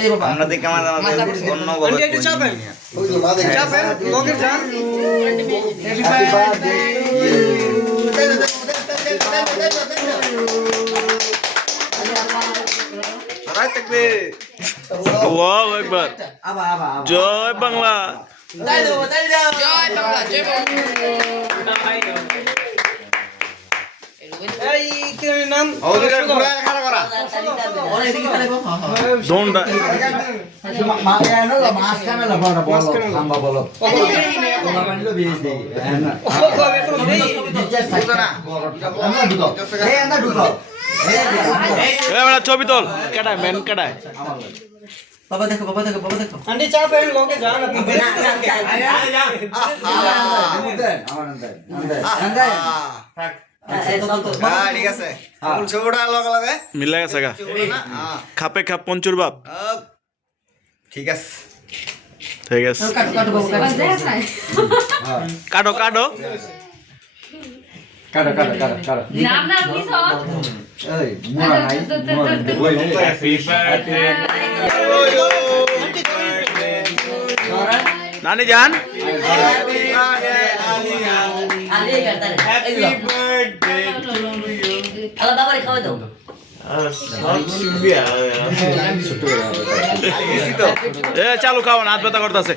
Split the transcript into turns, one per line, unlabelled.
এই বাবা।
আমরা দেখে অন্য
আবার
জয় বাংলা।
তাই দাও তাই দাও
জয় বাংলা জয় বাংলা।
এই কি নাম?
দোনটা।
নো না না
ছবি তোল। কেডায় মেন কেডায়?
বাবা দেখো বাবা দেখো বাবা দেখো
আন্টি চাপেন লগে যান আপনি
আমার আন্দাজ আন্দাজ থাক
হ্যাঁ ঠিক আছে ছোড়া লগে লগে
মিলা গেছে গা।
ছোড়া না? হ্যাঁ।
খাপে খাপ পঞ্চুর বাপ।
ঠিক আছে।
ঠিক আছে।
কাটো কাটো বাবু কাটো।
কাটো কাটো।
কাটো কাটো কাটো কাটো।
নাম না প্লিজ
এই মোরা নাই
নানি যান এ চালু খাওয়ান হাত ব্যথা করতেছে।